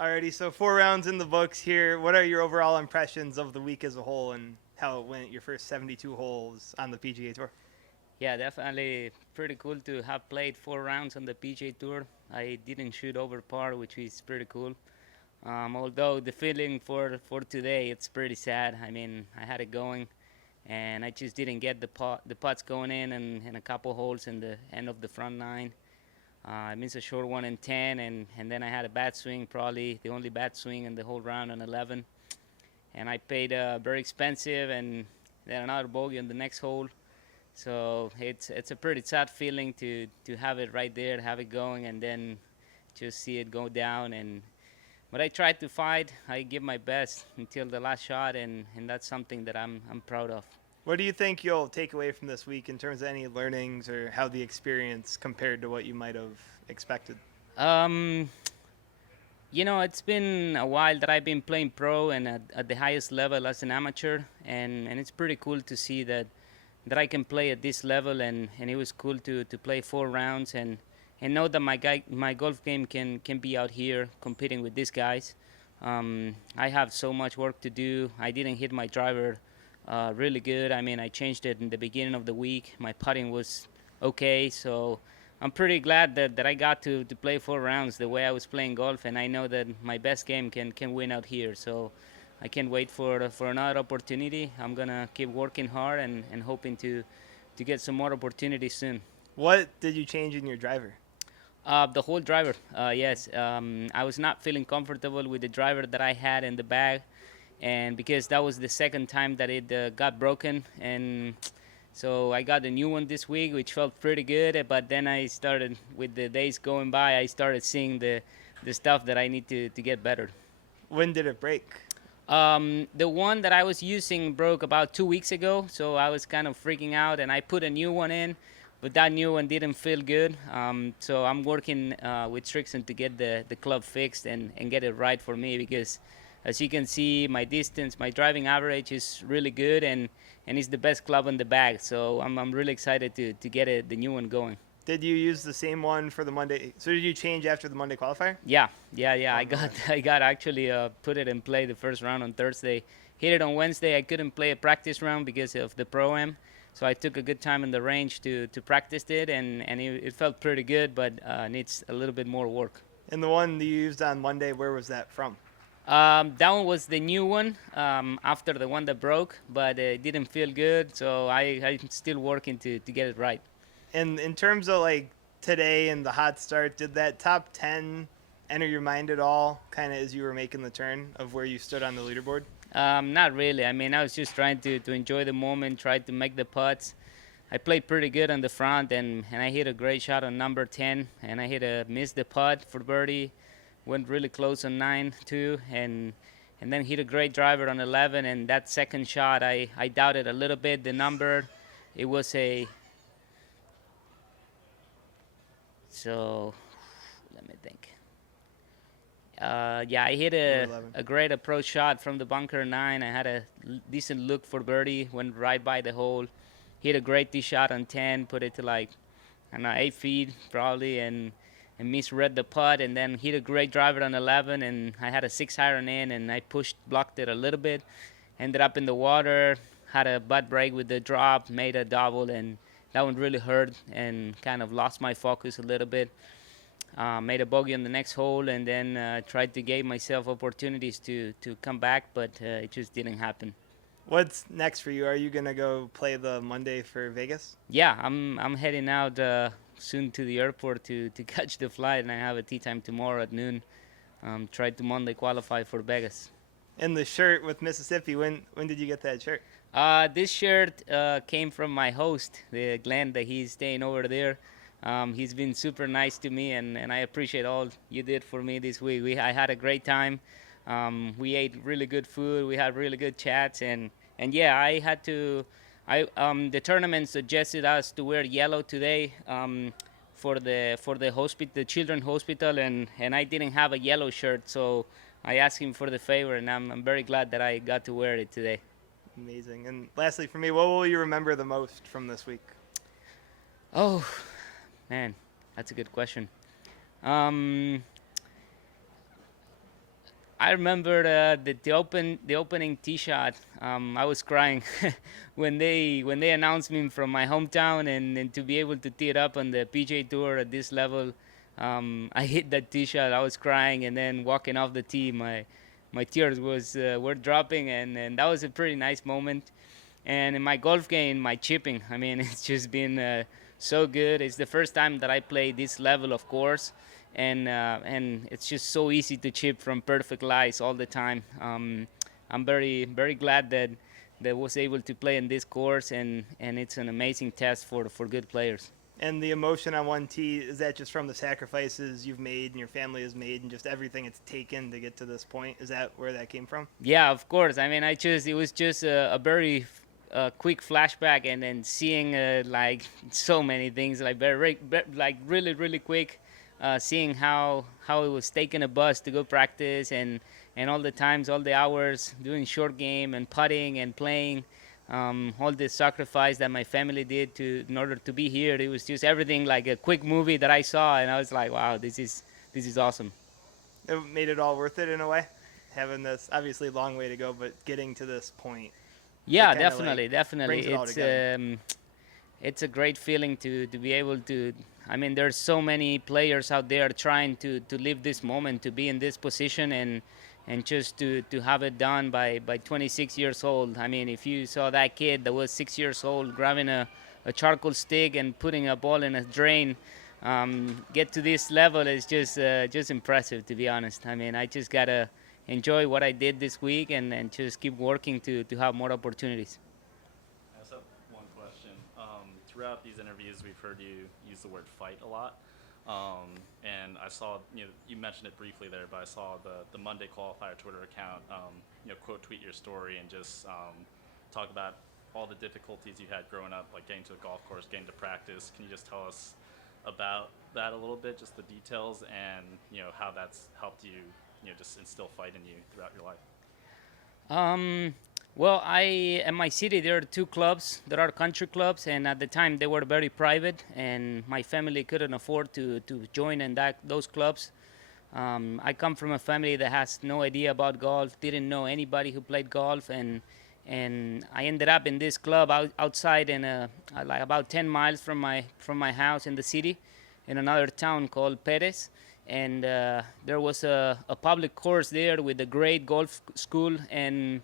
Alrighty, so 4 rounds in the books here. What are your overall impressions of the week as a whole and how it went? Your first 72 holes on the PGA Tour. Yeah, definitely pretty cool to have played 4 rounds on the PGA Tour. I didn't shoot over par, which is pretty cool. Although the feeling for today, it's pretty sad. I mean, I had it going, and I just didn't get the putts going in, and a couple holes in the end of the front nine. I missed a short one in 10, and then I had a bad swing, probably the only bad swing in the whole round on 11. And I paid very expensive, and then another bogey on the next hole. So it's a pretty sad feeling to have it right there, have it going, and then just see it go down. And but I tried to fight. I give my best until the last shot, and that's something that I'm proud of. What do you think you'll take away from this week in terms of any learnings or how the experience compared to what you might have expected? Um, it's been a while that I've been playing pro and at the highest level as an amateur, and it's pretty cool to see that I can play at this level, and it was cool to play 4 rounds and know that my golf game can be out here competing with these guys. I have so much work to do. I didn't hit my driver really good. I mean, I changed it in the beginning of the week. My putting was okay, so I'm pretty glad that I got to play 4 rounds the way I was playing golf, and I know that my best game can win out here. So I can't wait for another opportunity. I'm gonna keep working hard and hoping to get some more opportunities soon. What did you change in your driver? The whole driver, yes. I was not feeling comfortable with the driver that I had in the bag, and because that was the second time that it got broken, and so I got a new one this week, which felt pretty good. But then I started, with the days going by, I started seeing the stuff that I need to get better. When did it break? The one that I was using broke about 2 weeks ago, so I was kind of freaking out, and I put a new one in, but that new one didn't feel good. So I'm working with Strixon to get the club fixed and get it right for me, because as you can see, my distance, my driving average is really good, and it's the best club in the bag. So I'm really excited to get the new one going. Did you use the same one for the Monday? So did you change after the Monday qualifier? Yeah. Oh, I no got way. I got actually put it in play the first round on Thursday. Hit it on Wednesday. I couldn't play a practice round because of the pro am, so I took a good time in the range to practice it, and it felt pretty good, but needs a little bit more work. And the one you used on Monday, where was that from? That one was the new one after the one that broke, but it didn't feel good, so I'm still working to get it right. And in terms of like today and the hot start, did that top 10 enter your mind at all, kind of as you were making the turn of where you stood on the leaderboard? Not really. I mean, I was just trying to enjoy the moment, try to make the putts. I played pretty good on the front, and I hit a great shot on number 10, and I missed the putt for birdie, went really close on 9 too, and then hit a great driver on 11, and that second shot, I doubted a little bit the number. It was so let me think. Yeah, I hit Number 11. a great approach shot from the bunker 9. I had a decent look for birdie, went right by the hole. Hit a great tee shot on 10, put it to like, I don't know, 8 feet probably, and misread the putt, and then hit a great driver on 11, and I had a 6 iron in, and I blocked it a little bit, ended up in the water, had a butt break with the drop, made a double, and that one really hurt and kind of lost my focus a little bit. Made a bogey on the next hole, and then tried to give myself opportunities to come back, but it just didn't happen. What's next for you? Are you gonna go play the Monday for Vegas? Yeah, I'm heading out soon to the airport to catch the flight, and I have a tea time tomorrow at noon. Try to Monday qualify for Vegas. And the shirt with Mississippi. When did you get that shirt? This shirt came from my host, the Glenn, that he's staying over there. He's been super nice to me, and I appreciate all you did for me this week. I had a great time. We ate really good food. We had really good chats, and yeah, I had to. The tournament suggested us to wear yellow today for the children hospital, and I didn't have a yellow shirt, so I asked him for the favor, and I'm very glad that I got to wear it today. Amazing. And lastly, for me, what will you remember the most from this week? Oh, man, that's a good question. Um, I remember the opening tee shot. I was crying when they announced me from my hometown, and to be able to tee it up on the PGA Tour at this level. I hit that tee shot. I was crying, and then walking off the tee, my tears were dropping, and that was a pretty nice moment. And in my golf game, my chipping, I mean, it's just been so good. It's the first time that I play this level of course, and it's just so easy to chip from perfect lies all the time. I'm very glad that was able to play in this course, and it's an amazing test for good players. And the emotion on one tee, is that just from the sacrifices you've made and your family has made and just everything it's taken to get to this point? Is that where that came from? Yeah, of course. I mean, it was just a very quick flashback, and then seeing like so many things, like like really quick, seeing how it was taking a bus to go practice, and all the times, all the hours doing short game and putting and playing, all the sacrifice that my family did in order to be here. It was just everything like a quick movie that I saw, and I was like, wow, this is awesome. It made it all worth it in a way, having this obviously long way to go, but getting to this point. Yeah, kinda, definitely, like, definitely. brings it all together. It's a great feeling to be able to. I mean, there's so many players out there trying to live this moment, to be in this position, and just to have it done by 26 years old. I mean, if you saw that kid that was 6 years old grabbing a charcoal stick and putting a ball in a drain, get to this level is just impressive, to be honest. I mean, I just gotta enjoy what I did this week, and just keep working to have more opportunities. I just have one question. Throughout these interviews, we've heard you use the word fight a lot. And I saw, you mentioned it briefly there, but I saw the Monday Qualifier Twitter account, quote tweet your story and just talk about all the difficulties you had growing up, like getting to a golf course, getting to practice. Can you just tell us about that a little bit, just the details, and how that's helped you, just instill fight in you throughout your life? Well, in my city there are two clubs. There are country clubs, and at the time they were very private, and my family couldn't afford to join in those clubs. I come from a family that has no idea about golf, didn't know anybody who played golf, and I ended up in this club outside in like about 10 miles from my house in the city, in another town called Perez. And there was a public course there with a great golf school, and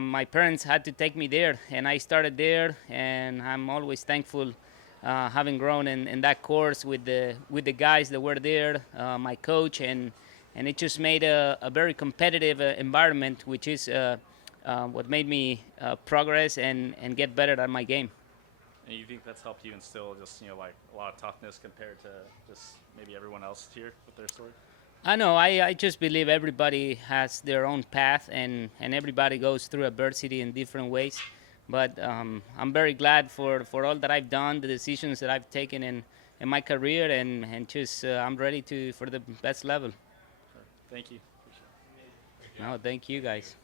my parents had to take me there, and I started there, and I'm always thankful having grown in that course with the guys that were there, my coach, and it just made a very competitive environment, which is what made me progress and get better at my game. And you think that's helped you instill just, like a lot of toughness compared to just maybe everyone else here with their story? I know. I just believe everybody has their own path, and everybody goes through adversity in different ways. But I'm very glad for all that I've done, the decisions that I've taken in my career, and just I'm ready for the best level. Thank you. Appreciate it. No, thank you guys.